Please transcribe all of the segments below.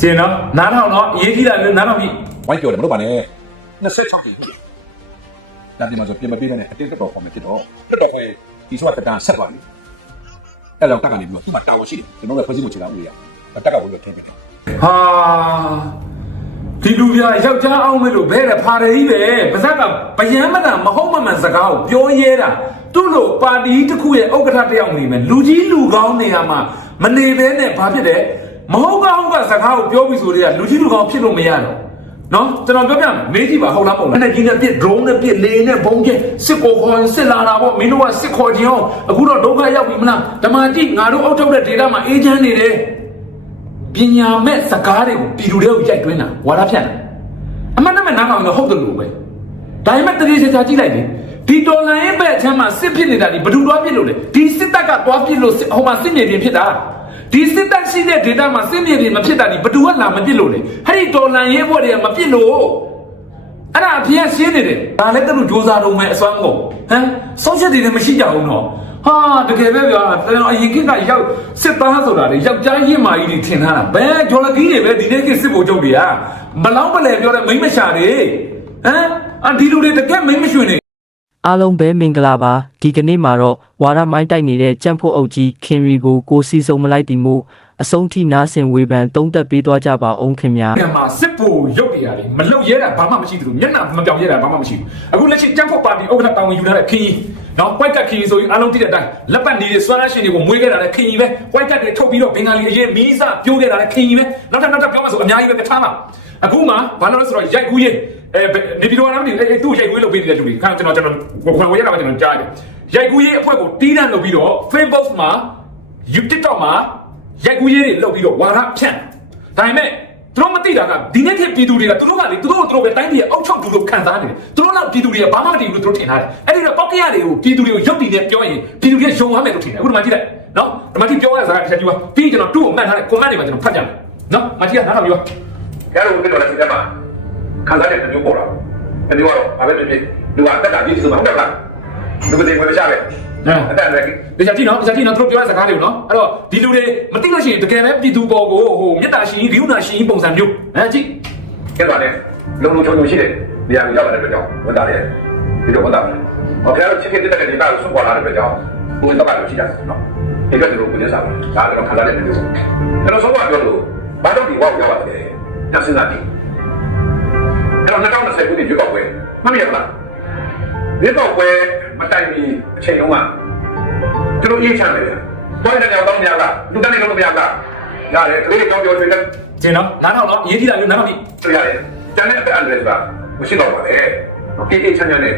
ကျင်နော်နားထောင်တော့အရေးကြီးတာမျိုးနားထောင်ပြီဝိုင်းပြောတယ်မလုပ်ပါနဲ့26ကြိမ်ဟုတ်တယ်ဒါဒီမှာဆိုပြင်မပေးနဲ့အတင်းတက်တော်ပေါ်မှာဖြစ်တော့တက်တော်ဖွဲ့ဒီဆိုတာကတန်းဆက်သွားပြီအဲ့လောက်တက်ကနေပြီးတော့သူ့မှာတာဝန်ရှိတယ်ကျွန်တော်လည်းဖွဲ့စည်းမှုချတာဦးရတက်ကဝင်လို့ထင်တယ်ဟာဒီလူပြယောက်ျားအောင်မလို့ဘဲတဲ့ဖာရကြီးပဲပါဇက်ကဗယံမတန်မဟုတ်မမှန်စကားကိုပြောရဲတာသူ့လိုပါတီတစ်ခုရဲ့ဥက္ကဋ္ဌတစ်ယောက်နေမယ်လူကြီးလူကောင်းနေရမှာမနေဘဲနဲ့ဘာဖြစ်တယ် မဟုတ်ကောင်းကစကားကိုပြောပြီးဆိုတော့လူကြီးလူကောင်းဖြစ်လို့မရတော့နော်ကျွန်တော်ပြောပြမယ်မေးကြည့်ပါဟုတ်လားမဟုတ်လားနဲ့ကြီးနဲ့ပြစ် drone နဲ့ပြစ်လေနဲ့ဘုံကျစစ်ကိုခေါ်စစ်လာတာပေါ့မင်းတို့ကစစ်ခေါ်ခြင်းအောင်အခုတော့ဒုက္ခရောက်ပြီမလားဓမ္မကြည့်ငါတို့အောက်ထုတ်တဲ့ဒေတာမှာအေးချမ်းနေတယ်ပညာမဲ့စကားတွေကိုပြည်သူတွေကိုရိုက်တွင်းတာဝါဒဖြန့်တာအမှန်တမဲ့နားကောင်တော့ဟုတ်တယ်လို့ပဲဒါပေမဲ့တတိယချာကြည့်လိုက်လေဒီတော်လန်ရဲ့ဘက်အချမ်းမှာစစ်ဖြစ်နေတာဒီဘယ်သူသွားဖြစ်လို့လဲဒီစစ်တပ်ကသွားဖြစ်လို့စစ်ဟိုမှာစစ်မြေပြင်ဖြစ်တာ ဒီစစ်တပ်ရှိတဲ့ဒေတာမှာစစ်မြေပြင်မဖြစ်တာဒီဘယ်သူကလာမဖြစ်လို့လဲအဲ့ဒီတော်လန်ရဲ့ဘွက်တွေကမဖြစ်လို့အဲ့ဒါအဖေကရှင်းနေတယ်ဒါလည်းသူတို့စ조사တော့မယ်အစွမ်းကုန်ဟမ်ဆုံးချက်တွေလည်းမရှိကြဘူးနော်ဟာတကယ်ပဲဗျာကျွန်တော်အရင်ခေတ်ကရောက်စစ်သားဆိုတာလေယောက်ျားရင့်မာကြီးတွေထင်ထားတာဘယ်ဂျော်လကီးတွေပဲဒီနေ့ခေတ်စစ်ဗိုလ်ချုပ်တွေကမလောင်းပလဲပြောတဲ့မိမ့်မရှာတွေဟမ်အဒီလူတွေတကယ်မိမ့်မရွှင်နေ အားလုံးပဲမင်္ဂလာပါဒီကနေ့မှာတော့ဝါရမိုင်းတိုက်နေတဲ့ကြံ့ဖို့အုပ်ကြီးခင်ရီကိုကိုစီစုံမလိုက်တီမို့အဆုံးထိနားဆင်ဝေဖန်တုံးသက်ပေးသွားကြပါအောင်ခင်ဗျာနိုင်ငံမှာစစ်ဗိုလ်ရုပ်တွေရတယ်မလုတ်ရဲတာဘာမှမရှိသလိုမျက်နှာမပြောင်ရဲတာဘာမှမရှိဘူးအခုလက်ရှိကြံ့ဖို့ပါတီဥက္ကဋ္ဌတာဝန်ယူထားတဲ့ခင်ကြီးနော် white cat ခင်ကြီးဆိုရင်အားလုံးသိတဲ့အတိုင်းလက်ပတ်နေတဲ့ဆွမ်းအားရှင်တွေကိုမွေးခဲ့တာလည်းခင်ကြီးပဲ white cat တွေထုတ်ပြီးတော့ဘင်္ဂါလီအရင်မီးစပြိုးခဲ့တာလည်းခင်ကြီးပဲနောက်ထပ်နောက်ထပ်ပြောမှဆိုအများကြီးပဲပြထားမှာအခုမှဘာလို့လဲဆိုတော့ရိုက်ကူးရေး အဲနေပြည်တော်ကလည်းအဲသူ့ရိုက်ကူးရေးလုပ်ပေးနေတဲ့လူတွေခါကျွန်တော်ကျွန်တော်ခွန်ဝေးရတာပဲကျွန်တော်ကြားတယ်ရိုက်ကူးရေးအဖွဲ့ကိုတီးတန့်လုပ်ပြီးတော့ Facebook မှာ YouTube TikTok မှာရိုက်ကူးရေးတွေလုပ်ပြီးတော့ဝါရဖြန့်ဒါပေမဲ့သူတို့မသိတာကဒီနေ့ခေတ်ပြည်သူတွေကသူတို့ကလေသူတို့တို့ပဲတိုင်းပြည်ရဲ့အောက်ချုပ်သူတို့ခံစားနေတယ်သူတို့တော့ပြည်သူတွေကဘာမှမတည်ဘူးလို့သူတို့ထင်ထားတယ်အဲ့ဒီတော့ပောက်ကရတွေကိုပြည်သူတွေကိုရုပ်တည်နေပြောရင်ပြည်သူတွေယုံရမယ်လို့ထင်တယ်အခုဒီမှာကြည့်လိုက်နော်ဒီမှာကြည့်ပြောရတဲ့စကားတစ်ချက်ကြည့်ပါပြီးကျွန်တော်တူ့ကိုမှတ်ထားတဲ့ comment တွေမှာကျွန်တော်ဖတ်ကြမယ်နော်မကြည့်ရနားထောင်ကြည့်ပါရတော့ဒီလိုလည်းစိတ် ထဲမှာခံစားတဲ့မျိုးပေါ်လာ။အဲဒီကတော့ဘာပဲဖြစ်ဖြစ်လူကအသက်တာကြီးစုမှာဟုတ်တယ်လား။လူကတည်းကမရှာပဲ။အသက်လည်းဒီချက်ကြည့်နော်ဒီချက်ကြည့်နော်သူတို့ပြောတဲ့စကားတွေကိုနော်အဲ့တော့ဒီလူတွေမသိလို့ရှိရင်တကယ်ပဲပြည်သူပေါ်ကိုဟိုမေတ္တာရှင်ကြီးဂရုဏာရှင်ကြီးပုံစံမျိုးဟမ်ကြည့်ကျက်သွားတယ်။လုံလုံချုံချုံရှိတယ်။နေရာကိုရောက်လာတဲ့အတွက်ကြောင့်ဝန်တာတယ်။ဒီလိုဝန်တာတယ်။ဟောပြောချစ်ခင်တဲ့တဲ့ဒေတာကိုဆွပေါ်လာတဲ့အတွက်ကြောင့်ဘုန်းတော်ကတော့ရှိတယ်နော်။ဒီကတည်းကကိုယ်စားပါဒါကတော့ခံစားတဲ့မျိုး။ကျွန်တော်ဆုံးမပြောလို့ဘာတော့ဒီဝေါ့ရောက်လာတယ်။ညစဉ်းစားကြည့်။အဲ့ တော့2020ခုနှစ်ရွေးကောက်ပွဲမှတ်မိရလား။ရွေးကောက်ပွဲမတိုင်မီအချိန်တုန်းကကျွန်တော်အေးချမ်းတယ်ဗျာ။ဘာလဲကြောင်တော့မရလား။လူတန်းနေလို့မရလား။ရတယ်ကလေးကြောင်ပြောတွေ့တယ်ကျင်နော်နားထောင်တော့အရေးကြီးတာမျိုးနားထောင်ကြည့်တွေ့ရတယ်။ကျန်တဲ့အတဲ့အန်ဒရက်ဆိုတာမရှိတော့ပါနဲ့။အေးအေးချမ်းချမ်းနဲ့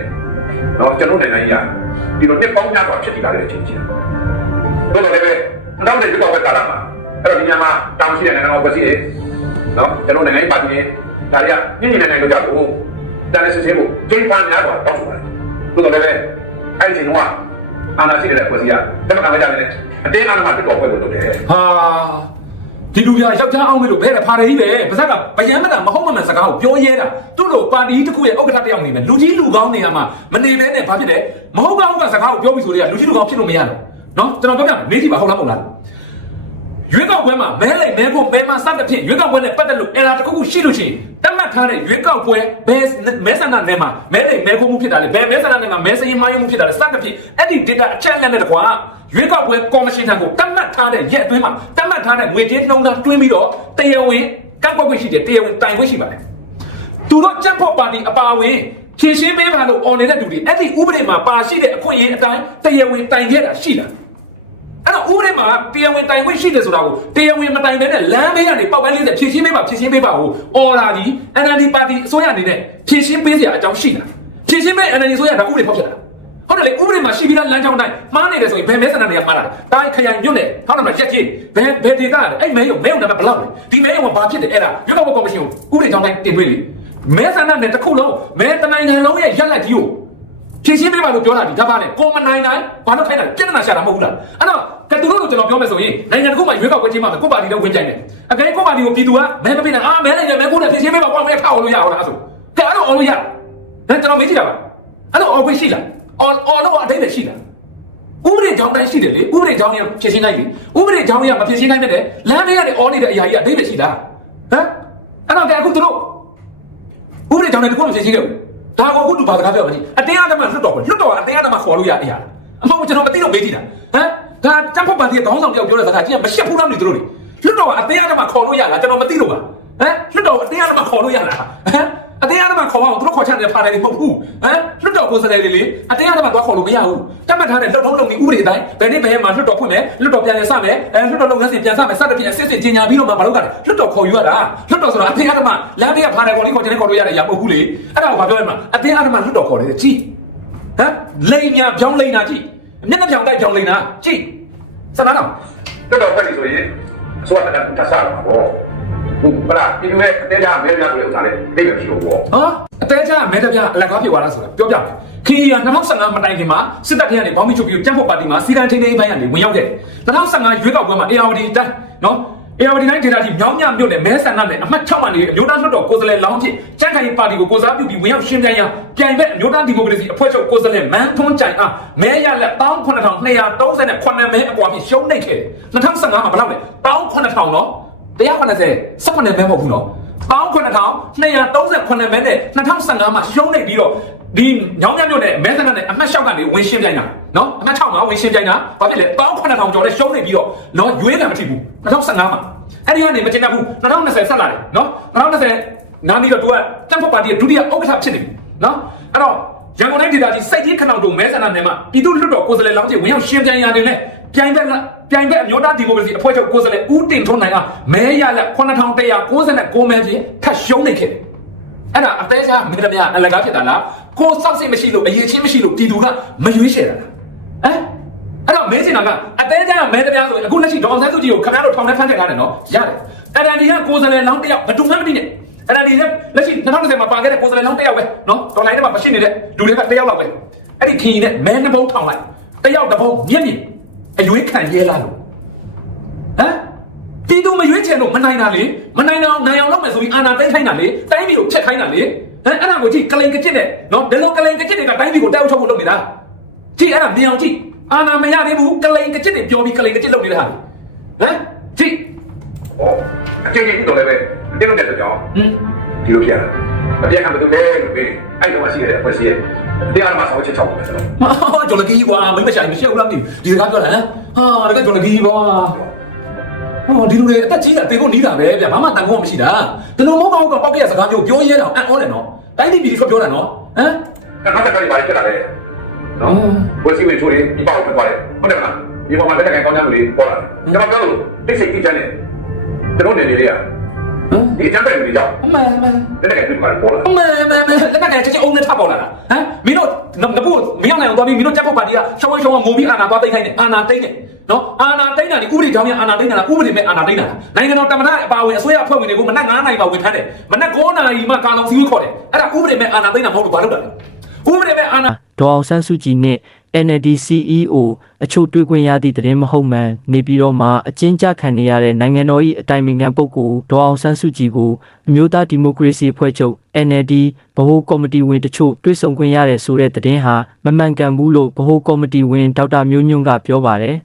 တော့ကျွန်တော်နိုင်ငံကြီးကဒီလိုနှစ်ပေါင်းများစွာဖြစ်တည်လာတဲ့အချိန်ချင်း။တို့တော့လည်းပဲနောက်တဲ့ဒီကောက်ပဲကာလာမှာအဲ့တော့ဒီညမှာတောင်းရှိတဲ့နိုင်ငံတော်ဖွဲ့စည်းတယ်။နော်ကျွန်တော်နိုင်ငံရေးပါတီနဲ့ ဒါတွေကညင်ညင်နိုင်ငံလို့ကြောက်ဖို့တန်တဲ့စစ်ဆေးဖို့ကျင်းပများစွာတောင်းဆိုပါတယ်။တို့တော့လည်းပဲအဲ့ဒီချိန်ကအာဏာရှိတဲ့ဖွဲ့စည်းကတမန်ကလည်းကြတယ်အတင်းအာဏာမှာပြတော့ဖွဲ့လို့လုပ်တယ်ဟာဒီလူပြယောက်ျားအောင်မလို့ဘဲတဲ့ဖာရကြီးပဲပါဇက်ကဗယံမတန်မဟုတ်မမှန်စကားကိုပြောရဲတာသူ့လိုပါတီတစ်ခုရဲ့ဥက္ကဋ္ဌတစ်ယောက်နေမယ်လူကြီးလူကောင်းနေရမှာမနေဘဲနဲ့ဘာဖြစ်တယ်မဟုတ်ကောင်းကစကားကိုပြောပြီးဆိုတော့လူကြီးလူကောင်းဖြစ်လို့မရတော့နော်ကျွန်တော်ပြောပြမယ်မေးကြည့်ပါဟုတ်လားမဟုတ်လား ရွေးကောက်ပွဲမှာမဲလိုက်မဲဖို့မဲမစတဲ့ဖြစ်ရွေးကောက်ပွဲနဲ့ပတ်သက်လို့အဲ့ဒါတစ်ခုခုရှိလို့ရှိရင်တတ်မှတ်ထားတဲ့ရွေးကောက်ပွဲဘယ်မဲဆန္ဒနယ်မှာမဲလိုက်မဲဖို့မှုဖြစ်တာလေဘယ်မဲဆန္ဒနယ်မှာမဲစရင်မိုင်းမှုဖြစ်တာလေစတဲ့ဖြစ်အဲ့ဒီ data အချက်အလက်နဲ့တကွာရွေးကောက်ပွဲကော်မရှင်ထံကိုတတ်မှတ်ထားတဲ့ရက်အတွင်းမှာတတ်မှတ်ထားတဲ့ငွေကြေးနှုန်းသားတွင်းပြီးတော့တရားဝင်ကန့်ကွက်ခွင့်ရှိတယ်တရားဝင်တိုင်ခွင့်ရှိပါတယ်သူတို့ကြက်ဖို့ပါတီအပါအဝင်ဖြည့်ရှင်းပေးပါလို့អော်နေတဲ့လူတွေအဲ့ဒီဥပဒေမှာပါရှိတဲ့အခွင့်အရေးအတိုင်းတရားဝင်တိုင်ခဲ့တာရှိလား အဲ့တော့ဥပဒေမှာတရားဝင်တိုင်ခွင့်ရှိတယ်ဆိုတာကိုတရားဝင်မတိုင်ဘဲနဲ့လမ်းမေးကနေပေါက်ပန်းလေးနဲ့ဖြည့်ရှင်းပေးပါဖြည့်ရှင်းပေးပါဟိုအော်လာဒီ NLD ပါတီအစိုးရအနေနဲ့ဖြည့်ရှင်းပေးစရာအကြောင်းရှိလားဖြည့်ရှင်းပေး NLD အစိုးရကဥပဒေဖောက်ဖျက်တာဟုတ်တယ်လေဥပဒေမှာရှိပြီးသားလမ်းကြောင်းတိုင်းမှားနေတယ်ဆိုရင်ဘယ်မဲဆန္ဒတွေကမှားတာလဲတိုင်းခရိုင်ညွတ်တယ်ဟောက်တယ်မှာရက်ကြီးဘယ်ဘယ်ဒေသလဲအဲ့မဲရုံမဲရုံနံပါတ်ဘယ်လောက်လဲဒီမဲရုံကဘာဖြစ်တယ်အဲ့ဒါရွေးကောက်ပွဲကော်မရှင်ကိုဥပဒေကြောင်းတိုင်းတင်သွင်းလေမဲဆန္ဒနဲ့တစ်ခုလုံးမဲတနိုင်ငံလုံးရဲ့ရက်လက်ကြီးကိုဖြည့်ရှင်းပေးပါလို့ပြောတာဒီကဘာနဲ့ကိုမနိုင်နိုင်ဘာလို့ခိုင်းတာလဲပြဿနာရှာတာမဟုတ်ဘူးလားအဲ့တော့ ကတူလို့ကျွန်တော်ပြောမယ်ဆိုရင်နိုင်ငံတစ်ခုမှာရွေးကောက်ပွဲချင်းမှာကိုပါတီတော့ဝင်ကြိုင်တယ်အကယ်ကိုပါတီကိုပြည်သူကမဲမပေးနိုင်အာမဲနိုင်တယ်မဲကိုနဲ့ဖြည့်ရှင်းပေးပါကွာမဲဖောက်လို့ရအောင်လားဆိုကဲအဲ့တော့အော်လို့ရဒါကျွန်တော်မေးကြည့်တာပါအဲ့တော့အော်ခွင့်ရှိလားအော်အော်လို့အတိတ်ပဲရှိလားဥပဒေကြောင်းတိုင်းရှိတယ်လေဥပဒေကြောင်းရဖြည့်ရှင်းနိုင်လေဥပဒေကြောင်းရမဖြည့်ရှင်းနိုင်တဲ့လမ်းလေးကနေအော်နေတဲ့အရာကြီးအတိတ်ပဲရှိလားဟအဲ့တော့ကဲအခုသူတို့ဥပဒေကြောင့်လည်းတခုမှဖြေရှင်းခဲ့ဘူးဒါကိုအခုသူဘာစကားပြောမလဲအတင်းအဓမ္မလွတ်တော်ကိုလွတ်တော်ကအတင်းအဓမ္မခေါ်လို့ရအရာအမဟုတ်ကျွန်တော်မသိတော့မေးကြည့်တာဟမ် ဒါတမ်းဖို့ပါတီခေါင်းဆောင်တယောက်ပြောတဲ့စကားကြီးကမရှက်ဘူးလားမသိသူတို့တွေလွတ်တော်ကအတင်းအဓမ္မခေါ်လို့ရလားကျွန်တော်မသိလို့ပါဟမ်လွတ်တော်အတင်းအဓမ္မခေါ်လို့ရလားဟမ်အတင်းအဓမ္မခေါ်အောင်သူတို့ခေါ်ချတယ်ဖာတယ်မဟုတ်ဘူးဟမ်လွတ်တော်ကိုယ်စားလှယ်တွေလေအတင်းအဓမ္မသွားခေါ်လို့မရဘူးတတ်မှတ်ထားတဲ့လုံထုံးလုံနည်းဥပဒေတိုင်းဘယ်နေ့ဘယ်မှာလွတ်တော်ဖွင့်မယ်လွတ်တော်ပြန်လည်စမယ်အဲလွတ်တော်လုပ်ငန်းစဉ်ပြန်စမယ်စသဖြင့်အစစ်စစ်ကြီးညာပြီးတော့မှမလုပ်ကြတယ်လွတ်တော်ခေါ်ယူရတာလွတ်တော်ဆိုတာအတင်းအဓမ္မလမ်းတွေကဖာတယ်ခေါ်လေးခေါ်ချင်တယ်ခေါ်လို့ရတဲ့ရမဟုတ်ဘူးလေအဲ့ဒါကိုဘာပြောရမလဲအတင်းအဓမ္မလွတ်တော်ခေါ်တယ်ကြည့်ဟမ်လိန်ညာပြောင်းလိန်တာကြည့်မျက်နှာပြောင်တိုက်ပြောင်းလိန်တာကြည့် စနာတော့တော်တော်ဖက်နေဆိုရင်အစိုးရကတတ်စားမှာပေါ့ဟုတ်မလားဒီလိုနဲ့အသေးချာမဲများဆိုတဲ့ဥစ္စာလေးသိရရှိလို့ပေါ့ဟာအသေးချာမဲတပြအလက်ကားဖြစ်သွားတာဆိုတာပြောပြမယ်ခီးရီယာ2015မတိုင်ခင်မှာစစ်တပ်ထက်ကနေဘောင်းမီချုပ်ပြီးကျန်းဖို့ပါတီမှာစီကံထိန်ထိန်ပိုင်းကနေဝင်ရောက်ခဲ့တယ်2015ရွေးကောက်ပွဲမှာ ARD တိုင်းနော် ARD တိုင်းဒေတာကြီးမြောင်းမြမြို့နယ်မဲဆန္ဒနဲ့အမှတ်6မှာနေအမျိုးသားလွှတ်တော်ကိုယ်စားလှယ်လောင်းဖြစ်ကြံ့ခိုင်ပါတီကိုကိုစားပြုပြီးဝင်ရောက်ရှင်းပြရန်ပြိုင်ဘက်အမျိုးသားဒီမိုကရေစီအဖွဲ့ချုပ်ကိုယ်စားလှယ်မန်းထွန်းကြိုင်အားမဲရလက်18238မဲအကွာဖြင့်ရှုံးနိမ့်ခဲ့တယ်2015မှာဘယ်လောက်လဲ18000နော်180 18မဲမဟုတ်ဘူးနော် 19238မဲနဲ့2015မှာရှုံးနေပြီးတော့ဒီညောင်းမြမြို့နယ်မဲဆန္ဒနဲ့အမှတ်6ကနေဝင်ရှင်းပြိုင်တာနော်အမှတ်6မှာဝင်ရှင်းပြိုင်တာဘာဖြစ်လဲ19000ကျော်နဲ့ရှုံးနေပြီးတော့နော်ရွေးတယ်မထိဘူး2015မှာအဲ့ဒီကနေမကျင်တတ်ဘူး2020ဆက်လာတယ်နော်2020နားပြီးတော့သူကတမ်ဖို့ပါတီရဲ့ဒုတိယဥက္ကဋ္ဌဖြစ်နေပြီနော်အဲ့တော့ ရန်ကုန်တိုင်းဒေသကြီးစိတ်ကြီးခဏတုံမဲဆန္ဒနယ်မှာပြည်သူ့လွှတ်တော်ကိုယ်စားလှယ်လောင်းကြီးဝင်ရောက်ရှင်းပြိုင်ရတယ်လေပြိုင်ဘက်ကပြိုင်ဘက်အမျိုးသားဒီမိုကရေစီအဖွဲ့ချုပ်ကိုယ်စားလှယ်ဦးတင်ထွန်းနိုင်ကမဲရလက်9199မဲဖြင့်ထပ်ရှုံးနေခဲ့တယ်အဲ့ဒါအသေးစားမင်းတို့များအလကားဖြစ်တာလားကိုစောက်စိတ်မရှိလို့အရေးချင်းမရှိလို့ပြည်သူကမရွေးချယ်တာလားဟမ်အဲ့တော့မဲချင်တာကအသေးစားမဲတပြားဆိုရင်အခုလက်ရှိဒေါအောင်ဆန်းစုကြည်ကိုခင်ဗျားတို့ထောင်ထဲဖမ်းထည့်ထားတယ်နော်ရတယ်အဲ့ဒါဒီကကိုယ်စားလှယ်လောင်းတစ်ယောက်ဘယ်သူမှမသိနဲ့ အဲ့ဒါဒီကလက်ရှိ2020မှာပါခဲ့တဲ့ကိုယ်စားလှယ်လောင်းတစ်ယောက်ပဲနော်တော်လိုင်းထဲမှာမရှိနေတဲ့လူတွေကတစ်ယောက်လောက်ပဲအဲ့ဒီခီးနဲ့မဲနှဘုံထောင်လိုက်တစ်ယောက်တစ်ဘုံမြင့်မြင့်အရွေးခံရဲလာလို့ဟမ်ပြည်သူမရွေးချယ်လို့မနိုင်တာလေမနိုင်တော့နိုင်အောင်လုပ်မယ်ဆိုပြီးအာဏာသိမ်းခိုင်းတာလေတိုင်းပြည်ကိုဖျက်ခိုင်းတာလေဟမ်အဲ့ဒါကိုကြည့်ကလိန်ကကြစ်နဲ့နော်ဒီလိုကလိန်ကကြစ်တွေကတိုင်းပြည်ကိုတောက်ချုပ်ဖို့လုပ်နေတာကြည့်အဲ့ဒါမြင်အောင်ကြည့်အာဏာမရသေးဘူးကလိန်ကကြစ်တွေပြောပြီးကလိန်ကကြစ်လုပ်နေတာဟမ်ကြည့် ဟောအချင်းချင်းတော့လည်းပဲတင်းလို့တဲ့ကြောင်ဟမ်ဒီလိုဖြစ်ရတာအပြက်ကဘယ်သူလဲလို့ပြီးအဲ့တော့ရှိရတဲ့အဖွဲ့အစည်းရဲ့တရားမှာဆောင်းချက်ချောက်တယ်ဆိုတော့ဟာဂျော်လကီကွာမင်းမဆိုင်မရှိဘူးလားမသိဘူးဒီစကားပြောတာဟမ်ဟာတကယ်ဂျော်လကီကွာဟောဒီလိုလေအသက်ကြီးတာတေဖို့နီးတာပဲဗျဘာမှတန်ဖို့မရှိတာဒီလိုမဟုတ်ဘူးကပောက်ပြရစကားမျိုးပြောရဲတော့အံ့ဩတယ်နော်တိုင်းပြည်ပြည်ကပြောတာနော်ဟမ်နောက်တစ်ခါဒီပါဖြစ်လာတယ်နော်ဝစီဝင်ချိုးရင်ဒီပေါ့ဖြစ်သွားတယ်ဟုတ်တယ်မလားဒီပေါ်မှာတက်ကန်ကောင်းကြလို့ပေါ်လာတယ်ကျွန်တော်ပြောလို့တိတ်စိတ်ကြီးချမ်းတယ် ကျွန်တော်နေနေလေးอ่ะဟမ်ဒီအချမ်းပဲလူကြောက်အမှန်အမှန်တက်ကန်ပြီးပါပေါ်လာအမှန်အမှန်အမှန်လက်ကလည်းချက်ချင်းအုံနဲ့ထပ်ပေါ်လာတာဟမ်မင်းတို့ငပုမင်းအောင်နိုင်အောင်သွားပြီးမင်းတို့ကြက်ဖို့ပါတီကရှောင်းရှောင်းငိုပြီးအာနာသွားသိမ်းခိုင်းတယ်အာနာသိမ်းတယ်နော်အာနာသိမ်းတာဒီဥပဒေကြောင်းများအာနာသိမ်းတာလားဥပဒေမဲ့အာနာသိမ်းတာလားနိုင်ငံတော်တမန်တော်အပါဝင်အစိုးရအဖွဲ့ဝင်တွေကိုမနက်9နာရီမှဝင်ထမ်းတယ်မနက်9နာရီမှကာလုံစည်းဝေးခေါ်တယ်အဲ့ဒါဥပဒေမဲ့အာနာသိမ်းတာမဟုတ်လို့ဘာလုပ်တာလဲဥပဒေမဲ့အာနာဒေါအောင်ဆန်းစုကြည်နှင့် NLD CEO အချို့တွေ့ခွင့်ရသည့်သတင်းမဟုတ်မှန်နေပြည်တော်မှာအကျဉ်းချခံနေရတဲ့နိုင်ငံတော်၏အတိုင်ပင်ခံပုဂ္ဂိုလ်ဒေါအောင်ဆန်းစုကြည်ကိုအမျိုးသားဒီမိုကရေစီအဖွဲ့ချုပ် NLD ဗဟိုကော်မတီဝင်တချို့တွေ့ဆုံခွင့်ရတဲ့ဆိုတဲ့သတင်းဟာမမှန်ကန်ဘူးလို့ဗဟိုကော်မတီဝင်ဒေါက်တာမျိုးညွန့်ကပြောပါတယ်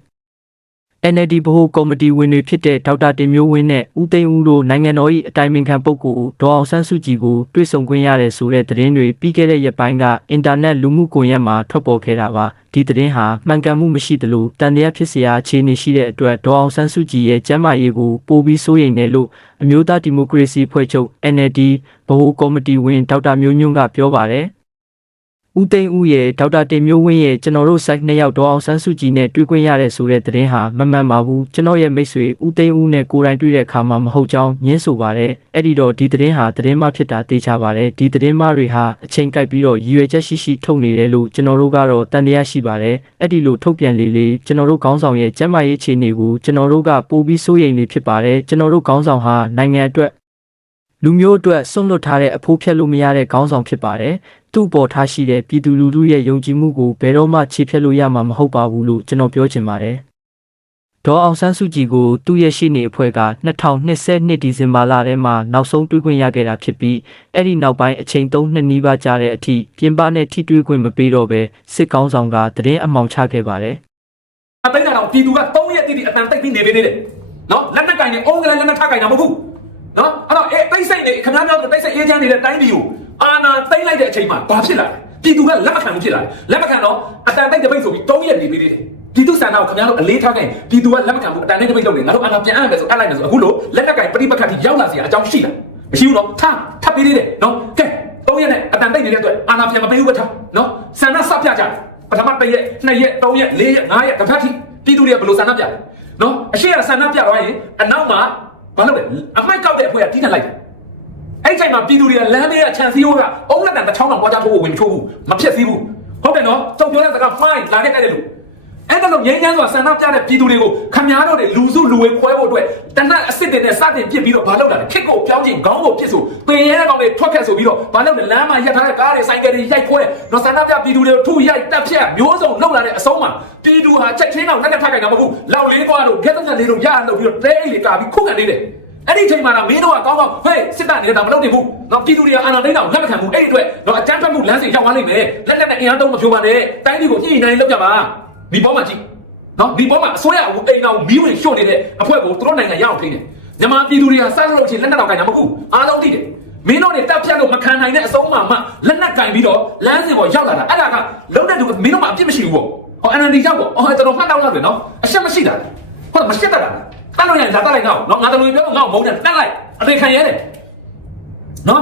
NLD ဗဟိုကော်မတီဝင်တွေဖြစ်တဲ့ဒေါက်တာတင်မျိုးဝင်းနဲ့ဦးသိန်းဦးတို့နိုင်ငံတော်၏အတိုင်ပင်ခံပုဂ္ဂိုလ်ဒေါ်အောင်ဆန်းစုကြည်ကိုတွေ့ဆုံခွင့်ရတယ်ဆိုတဲ့သတင်းတွေပြီးခဲ့တဲ့ရက်ပိုင်းကအင်တာနက်လူမှုကွန်ရက်မှာထွက်ပေါ်ခဲ့တာပါဒီသတင်းဟာမှန်ကန်မှုမရှိသလိုတန်တရားဖြစ်စရာအခြေအနေရှိတဲ့အတွက်ဒေါ်အောင်ဆန်းစုကြည်ရဲ့ကျန်းမာရေးကိုပိုပြီးစိုးရိမ်တယ်လို့အမျိုးသားဒီမိုကရေစီဖွဲ့ချုပ် NLD ဗဟိုကော်မတီဝင်ဒေါက်တာမျိုးညွန့်ကပြောပါတယ် ဦးသိန်းဦးရဲ့ဒေါက်တာတင်မျိုးဝင်းရဲ့ကျွန်တော်တို့ site နှစ်ယောက်တော့အောင်ဆန်းစုကြည်နဲ့တွေ့ခွင့်ရတဲ့ဆိုတဲ့သတင်းဟာမမှန်ပါဘူးကျွန်တော်ရဲ့မိတ်ဆွေဦးသိန်းဦးနဲ့ကိုယ်တိုင်တွေ့တဲ့အခါမှာမဟုတ်ကြောင်းညင်းဆိုပါတယ်အဲ့ဒီတော့ဒီသတင်းဟာသတင်းမှဖြစ်တာသိချပါတယ်ဒီသတင်းမှတွေဟာအချိန်ကိုက်ပြီးတော့ရည်ရွယ်ချက်ရှိရှိထုတ်နေတယ်လို့ကျွန်တော်တို့ကတော့တန်တရားရှိပါတယ်အဲ့ဒီလိုထုတ်ပြန်လေလေကျွန်တော်တို့ခေါင်းဆောင်ရဲ့ကျန်းမာရေးအခြေအနေကိုကျွန်တော်တို့ကပိုပြီးစိုးရိမ်နေဖြစ်ပါတယ်ကျွန်တော်တို့ခေါင်းဆောင်ဟာနိုင်ငံအတွက် လူမျိုးအတွက်ဆွန့်လွတ်ထားတဲ့အဖိုးဖြတ်လို့မရတဲ့ခေါင်းဆောင်ဖြစ်ပါတယ်။သူ့ပေါ်ထားရှိတဲ့ပြည်သူလူထုရဲ့ယုံကြည်မှုကိုဘယ်တော့မှခြေဖြတ်လို့ရမှာမဟုတ်ပါဘူးလို့ကျွန်တော်ပြောချင်ပါတယ်။ဒေါ်အောင်ဆန်းစုကြည်ကိုသူ့ရဲ့ရှေ့နေအဖွဲ့က2022ဒီဇင်ဘာလထဲမှာနောက်ဆုံးတွေ့ခွင့်ရခဲ့တာဖြစ်ပြီးအဲ့ဒီနောက်ပိုင်းအချိန်3နှစ်နီးပါးကြာတဲ့အထိပြင်ပနဲ့ထိတွေ့ခွင့်မပေးတော့ဘဲစစ်ကောင်းဆောင်ကသတင်းအမှောင်ချခဲ့ပါတယ်သိမ်းတာတော့ပြည်သူက3ရက်တိတိအတန်တိတ်ပြီးနေပေးနေတယ်နော်လက်နက်ကင်နေအုံးကလေးလက်နက်ထကင်တာမဟုတ်ဘူး နော်အဲ့တော့နေခင်ဗျားပြောတဲ့တိုက်ဆက်အေးချမ်းနေတဲ့တိုင်းပြည်ကိုအာဏာသိမ်းလိုက်တဲ့အချိန်မှာဘာဖြစ်လာလဲပြည်သူကလက်မခံဘူးဖြစ်လာတယ်လက်မခံတော့အတန်တိုက်တပိတ်ဆိုပြီး၃ရက်နေပြီးသေးတယ်ပြည်သူစံနာကိုခင်ဗျားတို့အလေးထားခဲ့ပြည်သူကလက်မခံဘူးအတန်တိုက်တပိတ်လုပ်နေငါတို့အာဏာပြန်အပ်မယ်ဆိုအပ်လိုက်မယ်ဆိုအခုလို့လက်လက်ကင်ပဋိပက္ခတိရောက်လာစရာအကြောင်းရှိလားမရှိဘူးနော်ထားထပ်ပြီးသေးတယ်နော်ကဲ၃ရက်နဲ့အတန်တိုက်နေတဲ့အတွက်အာဏာပြန်မပေးဘူးပဲထားနော်စံနာစပြကြတယ်ပထမတစ်ရက်နှစ်ရက်သုံးရက်လေးရက်ငါးရက်တစ်ဖက်ထိပြည်သူတွေကဘယ်လိုစံနာပြလဲနော်အရှိရစံနာပြသွားရင်အနောက်မှာ ဘာလုပ်လဲအမိုက်ကောက်တဲ့အဖွဲ့ကတီးထန်လိုက်တယ်အဲ့ချိန်မှာပြည်သူတွေကလမ်းလေးကခြံစည်းရိုးကအုံးလက်တန်တစ်ချောင်းတောင်ပွားကြဖို့ဝင်မချိုးဘူးမဖြစ်စည်းဘူးဟုတ်တယ်နော်တုံပြောတဲ့စကား fine လာတဲ့ကြိုက်တယ်လို့ အဲ့ဒါလို့ငြိမ်းချမ်းစွာဆန္ဒပြတဲ့ပြည်သူတွေကိုခမားတို့တွေလူစုလူဝေခွဲဖို့အတွက်တနက်အစ်စ်တွေနဲ့စတင်ပြစ်ပြီးတော့ဘာလုပ်တာလဲခစ်ကိုပြောင်းချင်းခေါင်းကိုပြစ်ဆိုပင်ရဲတဲ့ကောင်တွေထွက်ခက်ဆိုပြီးတော့ဘာလုပ်လဲလမ်းမှာရပ်ထားတဲ့ကားတွေဆိုင်ကယ်တွေရိုက်ခွဲတော့ဆန္ဒပြပြည်သူတွေကိုထုရိုက်တက်ဖြတ်မျိုးစုံလုပ်လာတဲ့အဆုံးမှာပြည်သူဟာချက်ချင်းတော့လက်နဲ့ထားကြတာမဟုတ်ဘူးလောက်လေးကွာလို့ရက်တဲ့လေးတို့ရရလို့ပြီးတော့တဲအိတ်တွေကာပြီးခုခံနေတယ်အဲ့ဒီအချိန်မှာတော့မင်းတို့ကကောင်းကောင်းဟေးစစ်တပ်နေတာမလုပ်နိုင်ဘူး။တော့ပြည်သူတွေကအာဏာသိမ်းတာကိုလက်မခံဘူး။အဲ့ဒီအတွက်တော့အကြမ်းဖက်မှုလမ်းစဉ်ရောက်သွားလိမ့်မယ်။လက်လက်နဲ့အင်အားသုံးမဖြိုးပါနဲ့။တိုင်းပြည်ကိုညှိနှိုင်းလုပ်ကြပါ။ ဒီပေါ်မှာကြည့်။နော်ဒီပေါ်မှာအစိုးရအအိမ်တော်မီးဝင်ရှို့နေတဲ့အဖွဲ့ကိုသူတို့နိုင်ငံရအောင်ထိနေ။မြန်မာပြည်သူတွေကစမ်းလို့ချင်းလက်နက်တော်ကင်တာမဟုတ်ဘူး။အားလုံးသိတယ်။မင်းတို့တွေတပ်ဖြတ်လို့မခံနိုင်တဲ့အဆုံးမှာမှလက်နက်ကင်ပြီးတော့လမ်းစဉ်ပေါ်ရောက်လာတာအဲ့ဒါကလုံးတဲ့သူမင်းတို့မှအပြစ်မရှိဘူးပေါ့။ဟော NLD ရောက်ပေါ့။အော်တော်တော်မှတ်တောင်းရတယ်နော်။အရှက်မရှိတာ။ဟုတ်တယ်မရှက်တတ်တာ။တတ်လို့ရရင်လာတတ်လိုက်ငါ့ကိုနော်ငါတလူပြောငါ့ကိုမုန်းတယ်တတ်လိုက်အသေးခံရဲတယ်နော်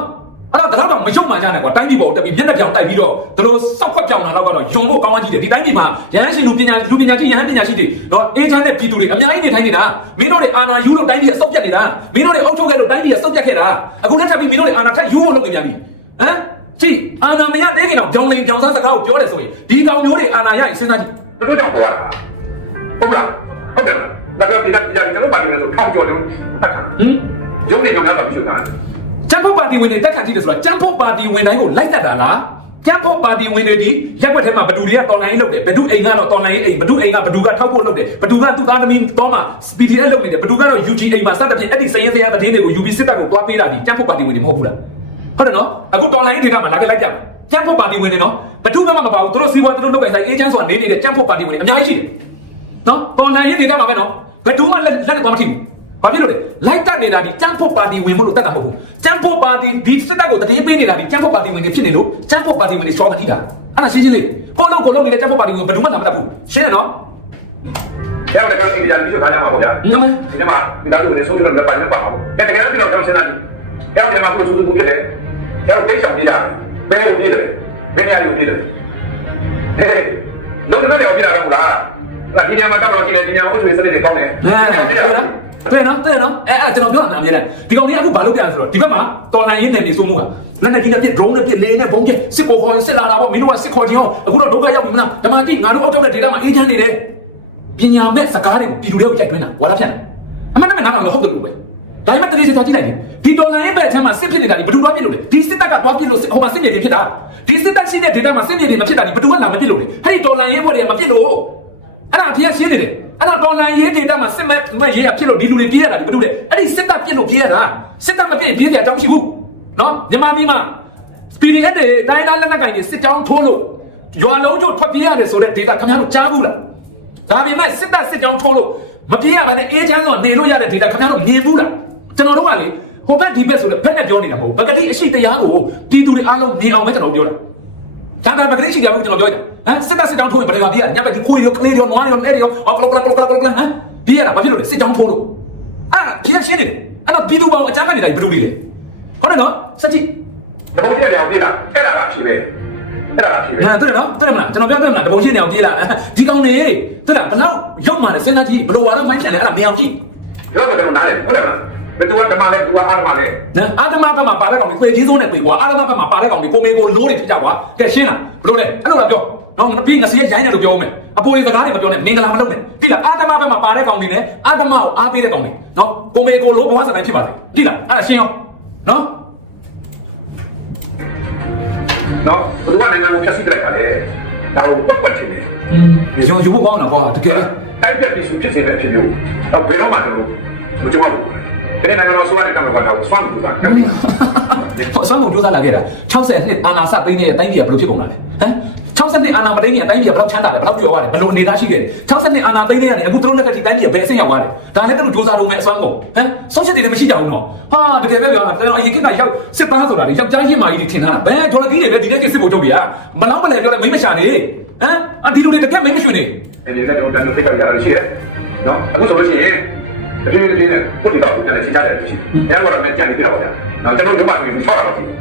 အဲ့တော့တော့မယုံမှကြနဲ့ကွာတိုင်းပြည်ပေါ်တက်ပြီးမျက်နှာပြောင်တိုက်ပြီးတော့တို့လိုစောက်ခွက်ပြောင်လာတော့ကတော့ယုံဖို့ကောင်းမှကြီးတယ်ဒီတိုင်းပြည်မှာရဟန်းရှင်လူပညာလူပညာကြီးရဟန်းပညာရှိတွေတော့အေဂျင့်တဲ့ပြည်သူတွေအများကြီးနေထိုင်နေတာမင်းတို့တွေအာဏာယူလို့တိုင်းပြည်အဆုတ်ပြတ်နေတာမင်းတို့တွေအုပ်ချုပ်ခဲ့လို့တိုင်းပြည်အဆုတ်ပြတ်ခဲ့တာအခုလက်ထပ်ပြီးမင်းတို့တွေအာဏာထပ်ယူဖို့လုပ်နေပြန်ပြီဟမ်ကြည့်အာဏာမရသေးခင်တော့ကြောင်လင်ကြောင်စားစကားကိုပြောတယ်ဆိုရင်ဒီကောင်မျိုးတွေအာဏာရရင်စဉ်းစားကြည့်တို့ကြောင့်ပေါ်လာတာဟုတ်လားဟုတ်တယ်လားဒါကပြည်သားပြည်သားကျွန်တော်ပါတီမယ်ဆိုထောက်ကြော်တယ်တတ်ခါဟင်ရုံးနေကြောင်ရတာဖြစ်တာ ကျန်းဖို့ပါတီဝင်တွေတက်ခတ်ကြည့်တယ်ဆိုတော့ကျန်းဖို့ပါတီဝင်တိုင်းကိုလိုက်တတ်တာလားကျန်းဖို့ပါတီဝင်တွေဒီရက်ွက်ထဲမှာဘဒူတွေကတော်လိုင်းလုပ်တယ်ဘဒူအိမ်ကတော့တော်လိုင်းအိမ်ဘဒူအိမ်ကဘဒူကထောက်ဖို့လုပ်တယ်ဘဒူကသူ့သားသမီးတော့မှ PDL လုပ်နေတယ်ဘဒူကတော့ UG အိမ်မှာစတဲ့ဖြင့်အဲ့ဒီစရင်စရာသတင်းတွေကို UB စစ်တပ်ကိုတွားပေးတာဒီကျန်းဖို့ပါတီဝင်တွေမဟုတ်ဘူးလားဟုတ်တယ်နော်အခုတော်လိုင်းဒေတာမှာလာခဲ့လိုက်ကြမယ်ကျန်းဖို့ပါတီဝင်တွေနော်ဘဒူကမှမပါဘူးသူတို့စီးပွားသူတို့လုပ်တဲ့ဆိုင်အေဂျင့်ဆိုတာနေနေတဲ့ကျန်းဖို့ပါတီဝင်တွေအများကြီးရှိတယ်နော်တော်လိုင်းဒေတာမှာပဲနော်ဘဒူမှလက်လက်တော့မထိဘူး ဘာဖြစ်လို့လဲလိုက်တက်နေတာဒီကျန်းဖို့ပါတီဝင်မလို့တက်တာမဟုတ်ဘူးကျန်းဖို့ပါတီဒီစစ်တပ်ကိုတတိပေးနေတာဒီကျန်းဖို့ပါတီဝင်တွေဖြစ်နေလို့ကျန်းဖို့ပါတီဝင်တွေရှော့မထိတာအဲ့ဒါရှင်းရှင်းလေးကိုလုံးကိုလုံးနေတဲ့ကျန်းဖို့ပါတီဝင်ဘယ်သူမှလာမတက်ဘူးရှင်းတယ်နော်။အဲ့ဒါကလည်းအင်ဒီယာပြီးတော့ခါကြမှာပေါ့ဗျာညမ။ဒီမှာဒါတို့လည်းဆုံးဖြတ်လို့လည်းပါနေပါမှာပေါ့။အဲ့တကယ်လို့ကျွန်တော်ကျွန်တော်စဉ်းစားကြည့်။အဲ့ဒါမှကိုသူသူပြတယ်။အဲ့တော့တိတ်ဆောင်ပြတာ။ဘယ်လိုပြတယ်။ဘယ်နေရာကိုပြတယ်။ဟဲ့လုံးလုံးတော့ပြတာတော့လား။ဒါဒီညမှာတော့ကြည့်တယ်ဒီညမှာအုပ်စုစနစ်တွေကောင်းတယ်ဟဲ့ တွေ့နော်တွေ့နော်အဲ့အဲ့ကျွန်တော်ပြောတာအမြဲတမ်းဒီကောင်ကြီးအခုဘာလုပ်ပြလဲဆိုတော့ဒီဘက်မှာတော်လိုင်းရင်းနယ်နေစိုးမှုကလက်နဲ့ကြီးနဲ့ပြစ် drone နဲ့ပြစ်လေနဲ့ဘုံပြစ်စစ်ကိုခေါ်စစ်လာတာပေါ့မင်းတို့ကစစ်ခေါ်ခြင်းအောင်အခုတော့ဒုက္ခရောက်ပြီမလားဓမ္မကြီးငါတို့အောက်ထောက်တဲ့ data မှာအေးချမ်းနေတယ်ပညာမဲ့စကားတွေကိုပြည်သူတွေကိုကြိုက်တွင်းတာဝါလာဖြတ်အမှန်တမ်းငါကတော့ဟုတ်တယ်လို့ပဲဒါပေမဲ့တတိယသွားကြည့်လိုက်ဒီဒေါ်လာရဲ့ဘက်အထက်မှာစစ်ဖြစ်နေတာဒီဘယ်သူသွားပြစ်လို့လဲဒီစစ်တပ်ကသွားပြစ်လို့ဟိုမှာစစ်မြေပြင်ဖြစ်တာဒီစစ်တပ်ရှိတဲ့ဒေတာမှာစစ်မြေပြင်မဖြစ်တာဒီဘယ်သူကလာမပြစ်လို့လဲအဲ့ဒီဒေါ်လာရဲ့ဘက်တွေကမပြစ်လို့အဲ့ဒါအဖေကရှင်းနေတယ် အဲ့ဒါဒေါ်လာရဲ့ဒေတာမှာစစ်မဲ့မဲ့ရေးရဖြစ်လို့ဒီလူတွေပြေးရတာဒီဘယ်သူလဲအဲ့ဒီစစ်တပ်ပြစ်လို့ပြေးရတာစစ်တပ်မပြစ်ပြေးကြအကြောင်းရှိဘူးနော်မြန်မာပြည်မှာ PDF တွေတိုင်းသားလက်နက်ကင်တွေစစ်ကြောင်းထိုးလို့ရွာလုံးကျထွက်ပြေးရတယ်ဆိုတဲ့ဒေတာခင်ဗျားတို့ကြားဘူးလားဒါပေမဲ့စစ်တပ်စစ်ကြောင်းထိုးလို့မပြေးရပါနဲ့အေးချမ်းစွာနေလို့ရတဲ့ဒေတာခင်ဗျားတို့မြင်ဘူးလားကျွန်တော်တို့ကလေဟိုဘက်ဒီဘက်ဆိုလည်းဘက်နဲ့ပြောနေတာမဟုတ်ဘူးပကတိအရှိတရားကိုပြည်သူတွေအားလုံးမြင်အောင်ပဲကျွန်တော်ပြောတာဒါကပကတိရှိတယ်ဘူးကျွန်တော်ပြောတာ ဟမ်စစ်တပ်စစ်ကြောင်းထိုးရင်ဘယ်လိုပါပြေးရညဘက်ဒီခွေးရောကလေးရောနွားရောအဲ့ရောအော်ကလောကလောကလောကလောဟမ်ပြေးရတာဘာဖြစ်လို့လဲစစ်ကြောင်းထိုးလို့အဲ့ဒါပြေးရှင်းနေတယ်အဲ့တော့ပြည်သူပေါင်းအကြမ်းဖက်နေတာဘယ်လိုလဲဟုတ်တယ်နော်စက်ကြည့်။တပုံပြည့်တယ်အောင်ပြတာ။အဲ့ဒါကဖြစ်ပဲ။အဲ့ဒါကဖြစ်ပဲဟမ်တွေ့တယ်နော်တွေ့တယ်မလားကျွန်တော်ပြောတယ်မလားတပုံရှင်းနေအောင်ပြေးလာဒီကောင်နေတွေ့လားဘလောက်ရုပ်မှလည်းစဉ်းစားကြည့်ဘလို့ဝါတော့မိုင်းပြန်လဲအဲ့ဒါမင်းအောင်ကြည့်။ပြောတော့နားလေဟုတ်တယ်မလား။ဘယ်သူကဓမ္မလဲသူကအာရမလဲနော်အာသမဘက်မှာပါတဲ့ကောင်တွေခွေကြီးစိုးနဲ့ခွေကွာအာသမဘက်မှာပါတဲ့ကောင်တွေကိုမေကိုလိုးတွေဖြစ်ကြကွာကဲရှင်းလားဘလို့လဲအဲ့လိုလားပြော နော်ပြီးငစီရိုင်းတယ်လို့ပြောဦးမယ်အပေါ်ရီစကားတွေမပြောနဲ့မင်္ဂလာမလုပ်နဲ့ဒီလားအာသမဘက်မှာပါတဲ့ကောင်တွေနဲ့အာသမကိုအားပေးတဲ့ကောင်တွေနော်ကိုမေကိုလိုးဘဝစတိုင်းဖြစ်ပါစေဒီလားအဲ့ဒါရှင်းရောနော်။နော်ဘယ်သူကနိုင်ငံကိုဖျက်ဆီးကြလိုက်ပါလေ။ဒါကိုပတ်ပတ်ချင်တယ်อืมရောယူဖို့ကောင်းတာကွာတကယ်။အဲ့ပြက်ပြီးစုဖြစ်စေတဲ့ဖြစ်မျိုး။တော့ဘယ်တော့မှကျွန်တော်မကြွဘူး။ဒီနိုင်ငံတော်ဆိုတဲ့ကံကတော့ဆွမ်းဘူးတာ။ကံပြီးဟောဆွမ်းကုန်ကြိုးစားလာခဲ့တာ60နှစ်အာနာစသိန်းနေတဲ့တိုင်းပြည်ကဘယ်လိုဖြစ်ကုန်တာလဲဟမ် 62အာနာမသိန်းကြီးအတိုင်းပြည်ကဘယ်လောက်ချမ်းသာလဲဘယ်လောက်ပြောရတယ်ဘယ်လိုအနေသားရှိခဲ့လဲ62အာနာသိန်းလေးကနေအခုသူတို့လက်ကထိတိုင်းပြည်ကဘယ်အဆင့်ရောက်သွားလဲဒါလည်းသူတို့စ조사လုပ်မယ်အစွမ်းကုန်ဟမ်ဆုံးချက်တွေလည်းမရှိကြဘူးနော်ဟာတကယ်ပဲပြောတာကျွန်တော်အရင်ကရောက်စစ်သားဆိုတာလေယောက်ျားချင်းမာကြီးတွေထင်ထားတာဘယ်ဒေါ်လာကြီးတွေလဲဒီနေ့ကစစ်ဖို့ထုတ်ပြမလောက်မလဲပြောလဲမိမရှာနေဟမ်အဒီလိုတွေတကယ်မိမရွှေနေအဲဒီကကျွန်တော်တန်းဖိတ်ကြရတာရှိတယ်နော်အခုဆိုလို့ရှိရင်တပြေးတပြေးနဲ့ပုတ်တီတော့ပြန်လဲချင်းကြတယ်ရှိတယ်အဲကတော့မကြံနေပြတော့ဗျာနော်ကျွန်တော်တို့မှဒီဆောက်ရတော့ရှိတယ်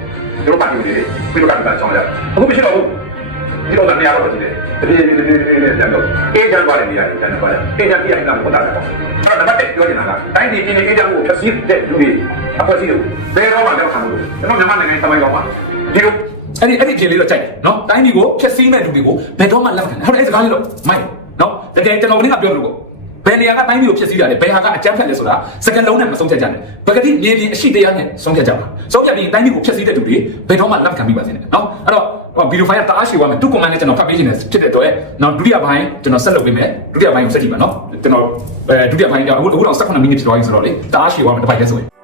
တို့မှဒီလိုပြီးတော့ကတည်းကဆောင်းရအခုမရှိတော့ဘူး ဒီတော့လည်းရတော့ရှိတယ်တပြေးတပြေးတပြေးနဲ့ပြန်တော့အေးကြသွားတယ်နေရတယ်ပြန်သွားတယ်အေးကြပြရင်ကဘုရားတယ်ပေါ့အဲ့တော့နံပါတ်1ပြောနေတာကတိုင်းပြည်ပြည်နေအေးကြကိုဖြည့်ဆည်းတဲ့လူတွေအဖွဲ့အစည်းတွေဘယ်တော့မှလက်ခံလို့ကျွန်တော်မြန်မာနိုင်ငံတမိုင်းကောင်းပါဒီလိုအဲ့ဒီအဲ့ဒီပြင်လေးတော့ကြိုက်တယ်နော်တိုင်းပြည်ကိုဖျက်ဆီးမဲ့လူတွေကိုဘယ်တော့မှလက်မခံဟုတ်တယ်အဲ့စကားလေးတော့မိုက်နော်တကယ်ကျွန်တော်ကလည်းပြောလို့ပေါ့ ဘယ်နေရာကတိုင်းပြည်ကိုဖျက်ဆီးရတယ်ဘယ်ဟာကအကြမ်းဖက်လဲဆိုတာစကလုံးနဲ့မဆုံးဖြတ်ကြနဲ့ပကတိမြေပြင်အရှိတရားနဲ့ဆုံးဖြတ်ကြပါဆုံးဖြတ်ပြီးတိုင်းပြည်ကိုဖျက်ဆီးတဲ့လူတွေဘယ်တော့မှလက်ခံပြီးပါစေနဲ့နော်အဲ့တော့ဟိုဗီဒီယိုဖိုင်ကတအားရှိသွားမယ်သူ့ကွန်မန့်နဲ့ကျွန်တော်ဖတ်ပေးခြင်းနဲ့ဖြစ်တဲ့အတွက်နောက်ဒုတိယပိုင်းကျွန်တော်ဆက်လုပ်ပေးမယ်ဒုတိယပိုင်းကိုဆက်ကြည့်ပါနော်ကျွန်တော်အဲဒုတိယပိုင်းကအခုအခုတော့18မိနစ်ဖြစ်သွားပြီဆိုတော့လေတအားရှိသွားမယ်တစ်ပိုက်တည်းဆိုရင်